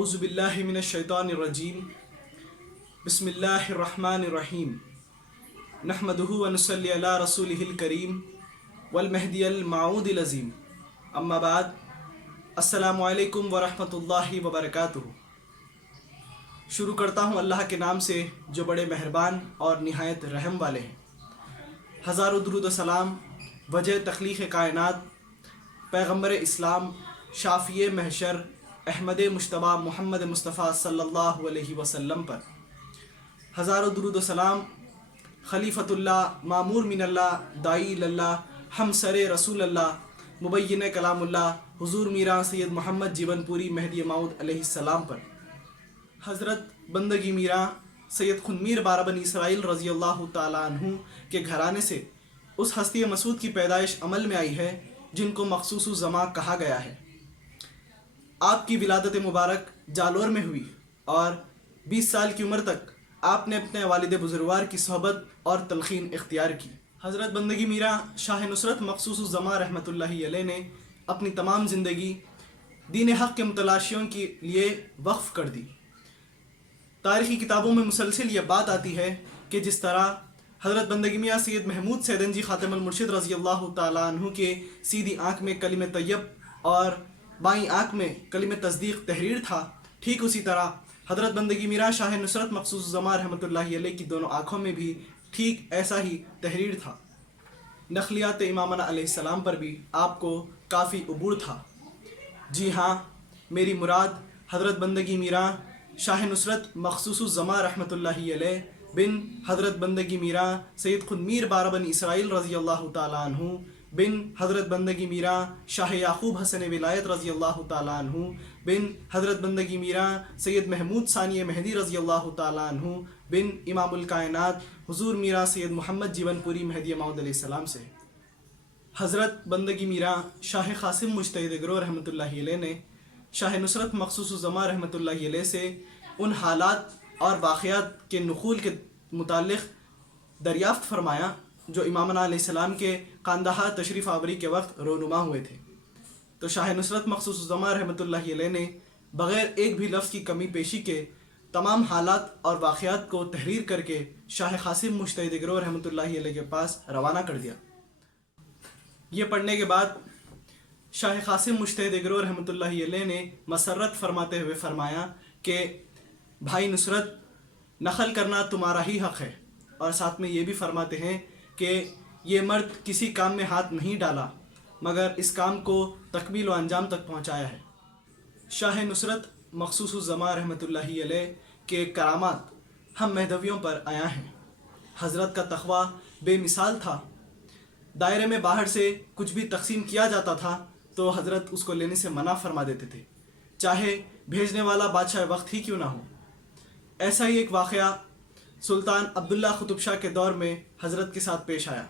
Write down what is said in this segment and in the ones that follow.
اعوذ باللہ من الشیطان الرجیم بسم اللہ الرحمن الرحیم نحمدہ ونصلی علی رسولہ الکریم والمہدی الموعود العظیم اما بعد السلام علیکم ورحمۃ اللہ وبرکاتہ۔ شروع کرتا ہوں اللہ کے نام سے جو بڑے مہربان اور نہایت رحم والے ہیں۔ ہزاروں درود و سلام وجہ تخلیق کائنات پیغمبر اسلام شافی محشر احمد مجتبیٰ محمد مصطفیٰ صلی اللہ علیہ وسلم پر، ہزاروں درود و سلام خلیفۃ اللہ مامور من اللہ داعی اللہ ہمسر رسول اللہ مبین کلام اللہ حضور میراں سید محمد جیون پوری مہدی موعود علیہ السلام پر، حضرت بندگی میراں سید خنمیر بارہ بنی اسرائیل رضی اللہ تعالیٰ عنہ کے گھرانے سے اس ہستی مسعود کی پیدائش عمل میں آئی ہے جن کو مخصوص الزماں کہا گیا ہے۔ آپ کی ولادت مبارک جالور میں ہوئی اور 20 سال کی عمر تک آپ نے اپنے والد بزرگوار کی صحبت اور تلقین اختیار کی۔ حضرت بندگی میراں شاہ نصرت مخصوص الزماں رحمۃ اللہ علیہ نے اپنی تمام زندگی دین حق کے متلاشیوں کے لیے وقف کر دی۔ تاریخی کتابوں میں مسلسل یہ بات آتی ہے کہ جس طرح حضرت بندگی میاں سید محمود سیدنجی خاتم المرشد رضی اللہ تعالیٰ عنہ کے سیدھی آنکھ میں کلمہ طیب اور بائیں آنکھ میں کلمہ تصدیق تحریر تھا، ٹھیک اسی طرح حضرت بندگی میراں شاہ نصرت مخصوص الزماں رحمۃ اللہ علیہ کی دونوں آنکھوں میں بھی ٹھیک ایسا ہی تحریر تھا۔ نقلیات امامنا علیہ السلام پر بھی آپ کو کافی عبور تھا۔ جی ہاں، میری مراد حضرت بندگی میراں شاہ نصرت مخصوص الزماں رحمۃ اللہ علیہ بن حضرت بندگی میراں سید خنمیر بارہ بنی اسرائیل رضی اللہ تعالیٰ عنہ بن حضرت بندگی میراں شاہ یعقوب حسن ولایت رضی اللہ تعالیٰ عنہ بن حضرت بندگی میراں سید محمود ثانی مہدی رضی اللہ تعالیٰ عنہ بن امام الکائنات حضور میراں سید محمد جیون پوری مہدی موعود علیہ السلام سے۔ حضرت بندگی میراں شاہ قاسم مجتہد گروہ رحمۃ اللہ علیہ نے شاہ نصرت مخصوص الزماں رحمۃ اللہ علیہ سے ان حالات اور واقعات کے نقول کے متعلق دریافت فرمایا جو امامنا علیہ السلام کے قاندہا تشریف آوری کے وقت رونما ہوئے تھے۔ تو شاہ نصرت مخصوص الزماں رحمۃ اللہ علیہ نے بغیر ایک بھی لفظ کی کمی پیشی کے تمام حالات اور واقعات کو تحریر کر کے شاہ قاسم مجتہد گروہ رحمۃ اللہ علیہ کے پاس روانہ کر دیا۔ یہ پڑھنے کے بعد شاہ قاسم مجتہد گروہ رحمۃ اللہ علیہ نے مسرت فرماتے ہوئے فرمایا کہ بھائی نصرت، نقل کرنا تمہارا ہی حق ہے، اور ساتھ میں یہ بھی فرماتے ہیں کہ یہ مرد کسی کام میں ہاتھ نہیں ڈالا مگر اس کام کو تکمیل و انجام تک پہنچایا ہے۔ شاہ نصرت مخصوص الزماں رحمۃ اللہ علیہ کے کرامات ہم مہدویوں پر آیا ہیں۔ حضرت کا تقویٰ بے مثال تھا۔ دائرے میں باہر سے کچھ بھی تقسیم کیا جاتا تھا تو حضرت اس کو لینے سے منع فرما دیتے تھے، چاہے بھیجنے والا بادشاہ وقت ہی کیوں نہ ہو۔ ایسا ہی ایک واقعہ سلطان عبداللہ قطب شاہ کے دور میں حضرت کے ساتھ پیش آیا۔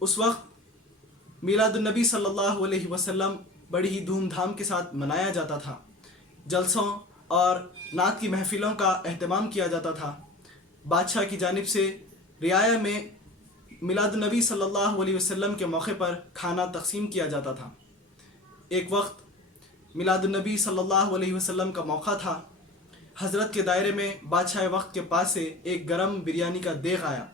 اس وقت میلاد النبی صلی اللہ علیہ وسلم بڑی ہی دھوم دھام کے ساتھ منایا جاتا تھا، جلسوں اور نعت کی محفلوں کا اہتمام کیا جاتا تھا۔ بادشاہ کی جانب سے رعایا میں میلاد النبی صلی اللہ علیہ وسلم کے موقع پر کھانا تقسیم کیا جاتا تھا۔ ایک وقت میلاد النبی صلی اللہ علیہ وسلم کا موقع تھا۔ حضرت کے دائرے میں بادشاہ وقت کے پاس سے ایک گرم بریانی کا دیگ آیا۔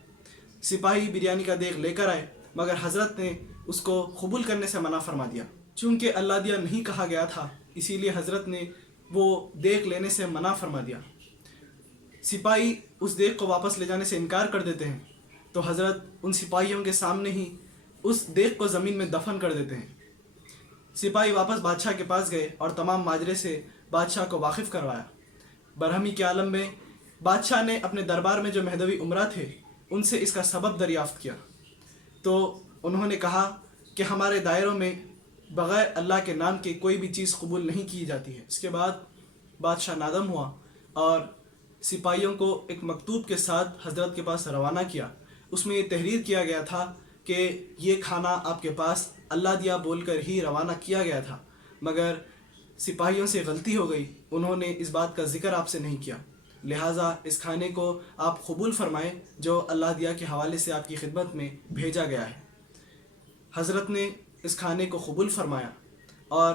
سپاہی بریانی کا دیگ لے کر آئے مگر حضرت نے اس کو قبول کرنے سے منع فرما دیا۔ چونکہ اللہ دیا نہیں کہا گیا تھا، اسی لیے حضرت نے وہ دیگ لینے سے منع فرما دیا۔ سپاہی اس دیگ کو واپس لے جانے سے انکار کر دیتے ہیں تو حضرت ان سپاہیوں کے سامنے ہی اس دیگ کو زمین میں دفن کر دیتے ہیں۔ سپاہی واپس بادشاہ کے پاس گئے اور تمام ماجرے سے بادشاہ کو واقف کروایا۔ برہمی کے عالم میں بادشاہ نے اپنے دربار میں جو مہدوی امراء تھے ان سے اس کا سبب دریافت کیا تو انہوں نے کہا کہ ہمارے دائروں میں بغیر اللہ کے نام کے کوئی بھی چیز قبول نہیں کی جاتی ہے۔ اس کے بعد بادشاہ نادم ہوا اور سپاہیوں کو ایک مکتوب کے ساتھ حضرت کے پاس روانہ کیا۔ اس میں یہ تحریر کیا گیا تھا کہ یہ کھانا آپ کے پاس اللہ دیا بول کر ہی روانہ کیا گیا تھا، مگر سپاہیوں سے غلطی ہو گئی، انہوں نے اس بات کا ذکر آپ سے نہیں کیا، لہٰذا اس کھانے کو آپ قبول فرمائیں جو اللہ دیا کے حوالے سے آپ کی خدمت میں بھیجا گیا ہے۔ حضرت نے اس کھانے کو قبول فرمایا اور